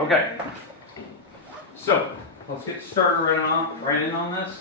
Okay, so let's get started right in on this.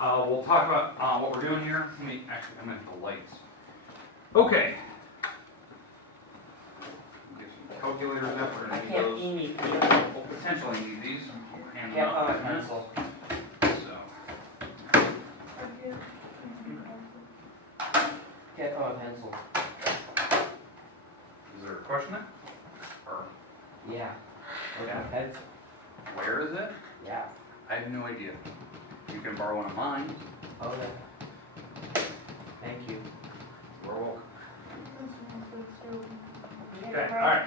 We'll talk about what we're doing here. I'm going to hit the lights. Okay. Get some calculators up. We're going to need those. see anything. We'll potentially need these. Hand them Can't out find in my a minute. pencil. So, Can't find my pencil. is there a question there? Or Yeah. Where's my Yeah. pencil? where is it? Yeah. I have no idea. You can borrow one of mine. Oh, yeah. Thank you. You're welcome. Okay, alright.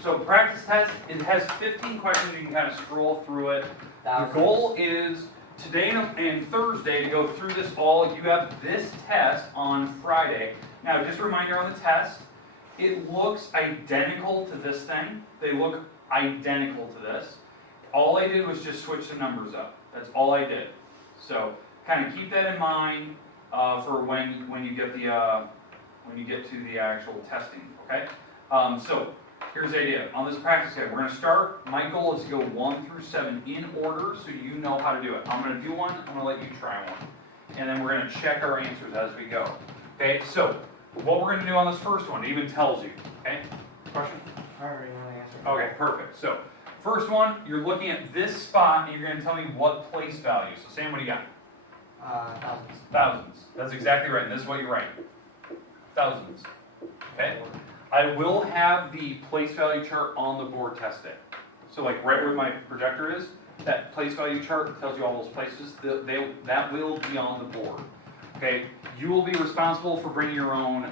So practice test, it has 15 questions. You can kind of scroll through it. The Thousands. goal is today and Thursday to go through this all. You have this test on Friday. Now, just a reminder on the test, it looks identical to this thing. They look identical to this. All I did was just switch the numbers up. That's all I did. So kind of keep that in mind for when you get to the actual testing. Okay. So here's the idea. On this practice guide, we're going to start. My goal is to go 1 through 7 in order so you know how to do it. I'm going to do one. I'm going to let you try one. And then we're going to check our answers as we go. Okay, so what we're going to do on this first one, it even tells you. Okay, question? I already know the answer. Okay, perfect. So first one, you're looking at this spot and you're going to tell me what place value. So Sam, what do you got? Thousands. Thousands. That's exactly right. And this is what you write. Thousands. Okay? I will have the place value chart on the board test day. So like right where my projector is, that place value chart tells you all those places. That will be on the board. Okay? You will be responsible for bringing your own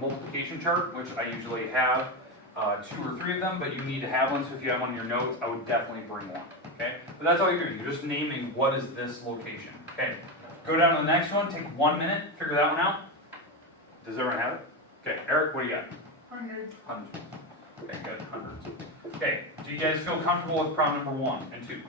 multiplication chart, which I usually have 2 or 3 of them, but you need to have one. So if you have one in your notes, I would definitely bring one. Okay? But that's all you're doing. You're just naming what is this location. Okay? Go down to the next one. Take 1 minute. Figure that one out. Does everyone have it? Okay, Eric, what do you got? 100. Hundreds. Okay, good. Hundreds. Okay, do you guys feel comfortable with problem number 1 and 2?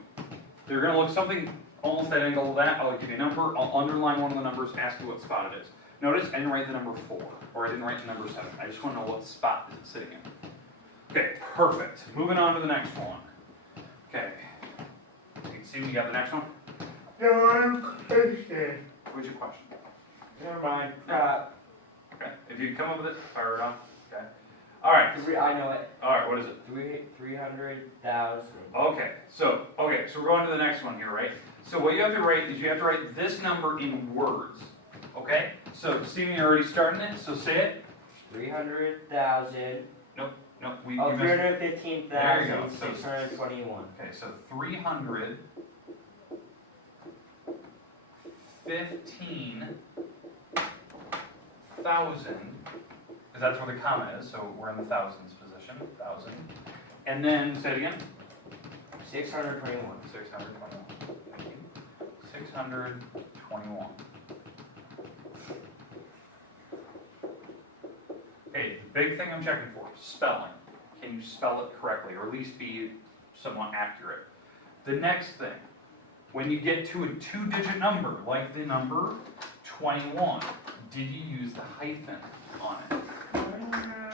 They're going to look something almost identical to that. I'll give you a number. I'll underline one of the numbers, ask you what spot it is. Notice I didn't write the number 4, or I didn't write the number 7. I just want to know what spot is it sitting in. Okay, perfect. Moving on to the next one. Okay. You can see when you got the next one? No, I'm question. What's your question? Never mind. Okay, if you come up with it, fire it off. Okay. All right. I know it. All right, what is it? 300,000. Okay, so we're going to the next one here, right? So what you have to write is you have to write this number in words. Okay? So Steven, you're already starting it, so say it. 300,000. No, Oh, you missed it. 315,621. Okay, so 315, because that's where the comma is, so we're in the thousands position, 1,000. And then, say it again. 621. 621. Thank you. 621. Okay, the big thing I'm checking for, spelling. Can you spell it correctly, or at least be somewhat accurate? The next thing, when you get to a 2-digit number, like the number 21, did you use the hyphen on it?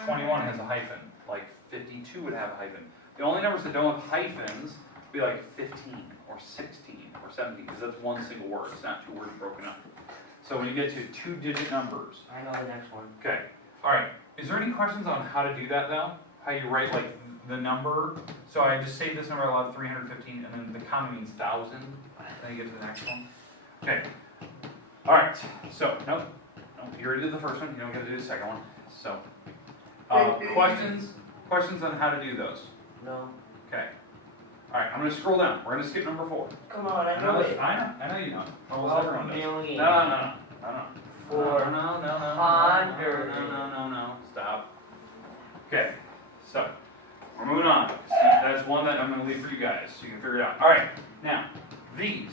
21 has a hyphen, like 52 would have a hyphen. The only numbers that don't have hyphens would be like 15 or 16 or 17, because that's one single word. It's not 2 words broken up. So when you get to 2-digit numbers. I know the next one. Okay. All right. Is there any questions on how to do that though? How you write like the number? So I just say this number out loud, 315, and then the comma means 1,000. Then you get to the next one. Okay. All right. So nope. You already did the first one. You don't get to do the second one. So questions on how to do those? No. Okay. All right. I'm going to scroll down. We're going to skip number 4. Come on, I know it. I know you know. Almost Well, everyone does. million. No. Four. No. Stop. Okay. So we're moving on. That's one that I'm going to leave for you guys so you can figure it out. All right. Now these.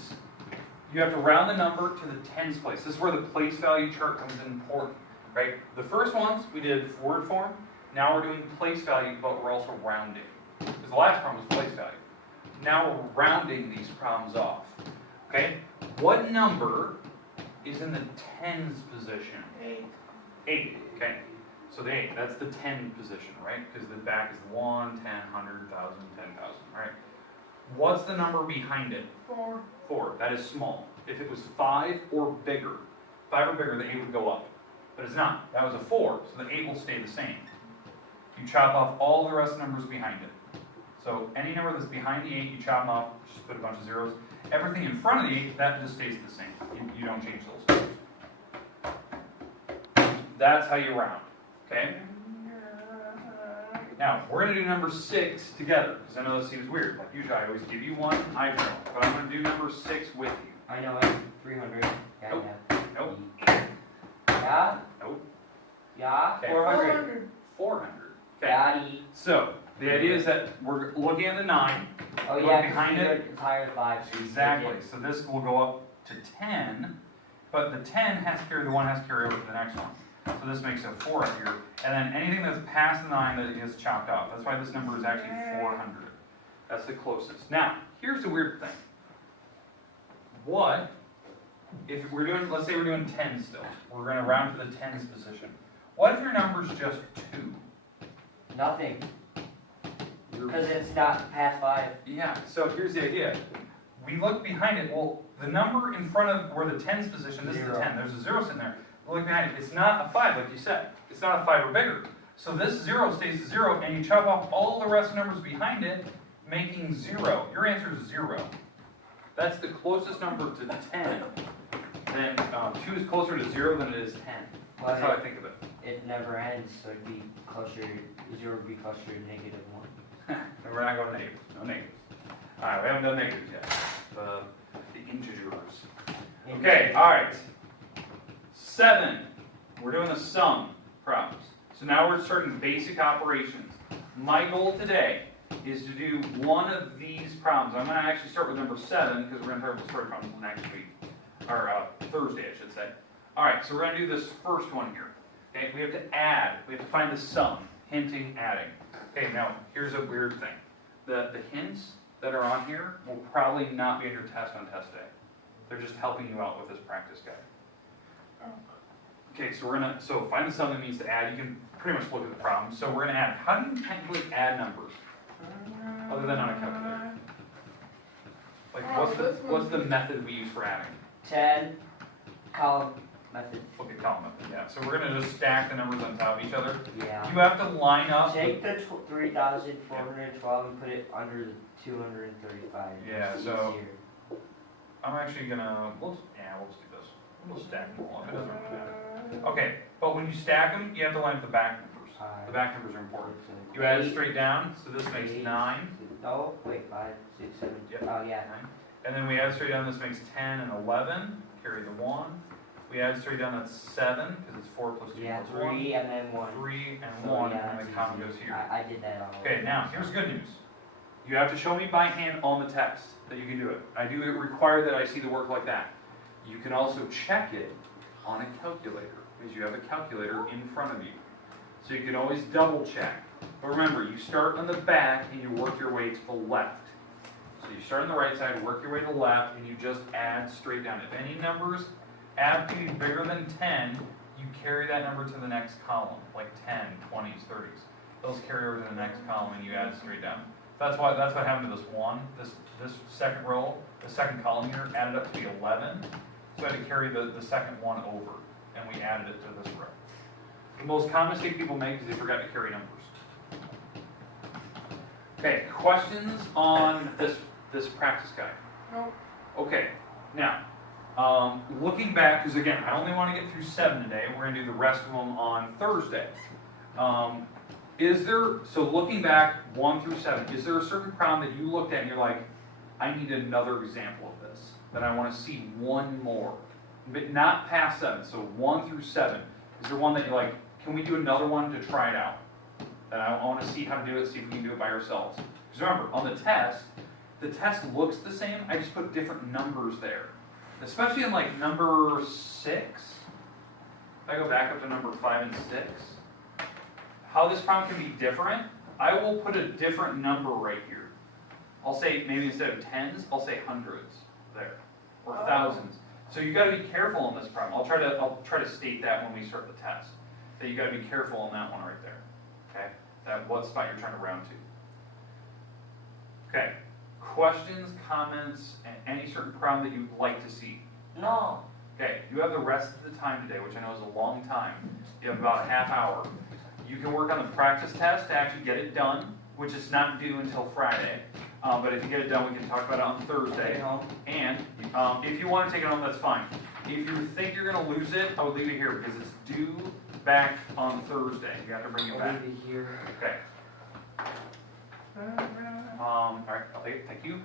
You have to round the number to the tens place. This is where the place value chart comes in important, right? The first ones we did word form. Now we're doing place value, but we're also rounding. Because the last problem was place value. Now we're rounding these problems off. Okay? What number is in the tens position? 8. 8. Okay. So the 8, that's the 10 position, right? Because the back is 1, 10, 100, 1,000, 10,000, right? What's the number behind it? 4. 4. That is small. If it was 5 or bigger, 5 or bigger, the 8 would go up. But it's not. That was a 4, so the 8 will stay the same. You chop off all the rest of the numbers behind it. So any number that's behind the 8, you chop them off, just put a bunch of zeros. Everything in front of the 8, that just stays the same. You don't change those numbers. That's how you round, okay? Now, we're going to do number 6 together, because I know this seems weird. Like usually I always give you one, I journal. But I'm going to do number 6 with you. I know it. 300. Yeah, Nope. yeah. Nope. Yeah? Nope. Yeah? Okay. 400. 400. Okay. Daddy. So, the idea is that we're looking at the 9. Oh Look yeah, behind it. It's higher than 5. So you Exactly. take it. So this will go up to 10, but the 10 has to carry, the 1 has to carry over to the next one. So this makes a 4 up here. And then anything that's past the 9 that gets chopped off. That's why this number is actually 400. That's the closest. Now, here's the weird thing. What if we're doing, let's say we're doing 10 still. We're going to round to the tens position. What if your number's just 2? Nothing. You're- Because it's not past 5. Yeah, so here's the idea. We look behind it, well, the number in front of where the tens position, this is the 0. 10, there's a 0 sitting there. Look behind it, it's not a 5 like you said. It's not a 5 or bigger. So this 0 stays a 0, and you chop off all the rest of the numbers behind it, making 0. Your answer is 0. That's the closest number to 10. Then 2 is closer to 0 than it is 10. That's how I think of it. It never ends, so it'd be closer, 0 would be closer to negative 1. And we're not going negatives. No negatives. Alright, we haven't done negatives yet. The integers. Okay, alright. 7. We're doing the sum problems. So now we're starting basic operations. My goal today is to do one of these problems. I'm going to actually start with number 7 because we're going to start with story problems next week. Or Thursday, I should say. Alright, so we're going to do this first one here. Okay, we have to add. We have to find the sum. Hinting, adding. Okay, now here's a weird thing. The hints that are on here will probably not be in your test on test day. They're just helping you out with this practice guide. Okay, so so find the sum that means to add. You can pretty much look at the problem. So we're gonna add. How do you technically add numbers? Other than on a calculator? Like what's the method we use for adding? 10, column method. Okay, column method, yeah. So we're gonna just stack the numbers on top of each other. Yeah. You have to line up. Take the 3,412 and put it under the 235. Yeah, It's so- easier. I'm actually gonna, we'll just do this. We'll stack them all up, it doesn't really matter. Okay, but when you stack them, you have to line up the back numbers. The back numbers are important. You add it straight down, so this makes 9. No, wait, 5, 6, 7. Yep. Oh, yeah. 9. And then we add straight down, this makes 10 and 11. Carry the 1. We add straight down, that's 7, because it's 4 plus 2 Yeah, plus 1. 3 and then 1. 3 and So, 1, yeah, and the that's comma easy. goes here. I did that all. Okay, now, here's good news. You have to show me by hand on the test that you can do it. I do require that I see the work like that. You can also check it on a calculator, because you have a calculator in front of you. So you can always double check. But remember, you start on the back and you work your way to the left. So you start on the right side, work your way to the left, and you just add straight down. If any numbers add to be bigger than 10, you carry that number to the next column, like 10, 20s, 30s. Those carry over to the next column and you add straight down. That's what happened to this one. This second row, the second column here, added up to be 11. So I had to carry the second one over, and we added it to this row. The most common mistake people make is they forgot to carry numbers. Okay, questions on this practice guide? No. Okay, now, looking back, because again, I only want to get through 7 today. We're going to do the rest of them on Thursday. So looking back 1 through 7, is there a certain problem that you looked at and you're like, I need another example of this, that I want to see one more, but not past 7, so 1 through 7. Is there one that you're like, can we do another one to try it out? And I want to see how to do it, see if we can do it by ourselves. Because remember, on the test looks the same, I just put different numbers there. Especially in like number 6. If I go back up to number 5 and 6, how this problem can be different, I will put a different number right here. I'll say, maybe instead of tens, I'll say hundreds there, or thousands. So you got to be careful on this problem. I'll try to state that when we start the test. that you gotta be careful on that one right there, okay? That what spot you're trying to round to. Okay, questions, comments, and any certain problem that you'd like to see? No. Okay, you have the rest of the time today, which I know is a long time. You have about a half hour. You can work on the practice test to actually get it done, which is not due until Friday. But if you get it done, we can talk about it on Thursday. And if you want to take it home, that's fine. If you think you're going to lose it, I would leave it here because it's due back on Thursday. You have to bring it back. I'll leave it here. Okay. All right, okay, thank you.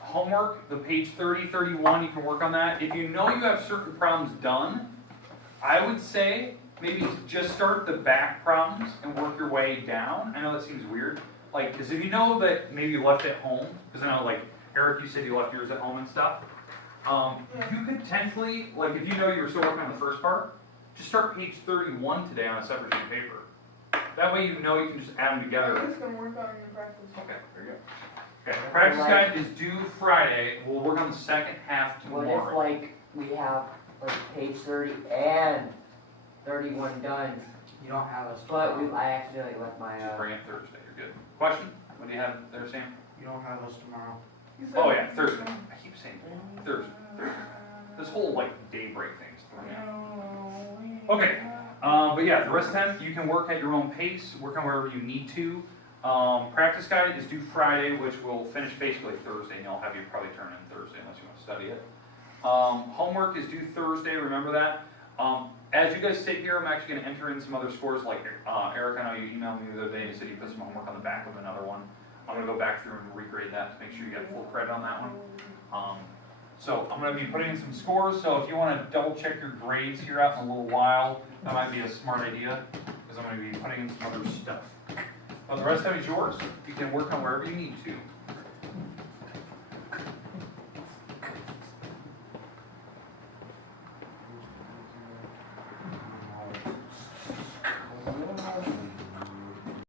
Homework, the page 30, 31, you can work on that. If you know you have certain problems done, I would say maybe just start the back problems and work your way down. I know that seems weird. Like, because if you know that maybe you left it home, because I know, like, Eric, you said you left yours at home and stuff. You could potentially, like, if you know you were still working on the first part, just start page 31 today on a separate sheet of paper. That way you know you can just add them together. I'm just gonna work on the practice. Okay, there you go. Okay, the practice guide is due Friday. We'll work on the second half What tomorrow. if like we have like page 30 and 31 done, You don't have us but tomorrow. I accidentally left my, Just bring it Thursday, you're good. Question? What do you have there, Sam? You don't have us tomorrow. You said- Oh yeah, Thursday. I keep saying Thursday. This whole like daybreak thing's throwing me off. Okay, but yeah, the rest of the time you can work at your own pace, work on wherever you need to. Practice guide is due Friday, which will finish basically Thursday, and I'll have you probably turn in Thursday unless you want to study it. Homework is due Thursday, remember that. As you guys sit here, I'm actually going to enter in some other scores, like Eric, I know you emailed me the other day and you said you put some homework on the back of another one. I'm going to go back through and regrade that to make sure you get full credit on that one. So I'm going to be putting in some scores, so if you want to double check your grades here out in a little while, that might be a smart idea, because I'm going to be putting in some other stuff. Well, the rest of it is yours. You can work on wherever you need to.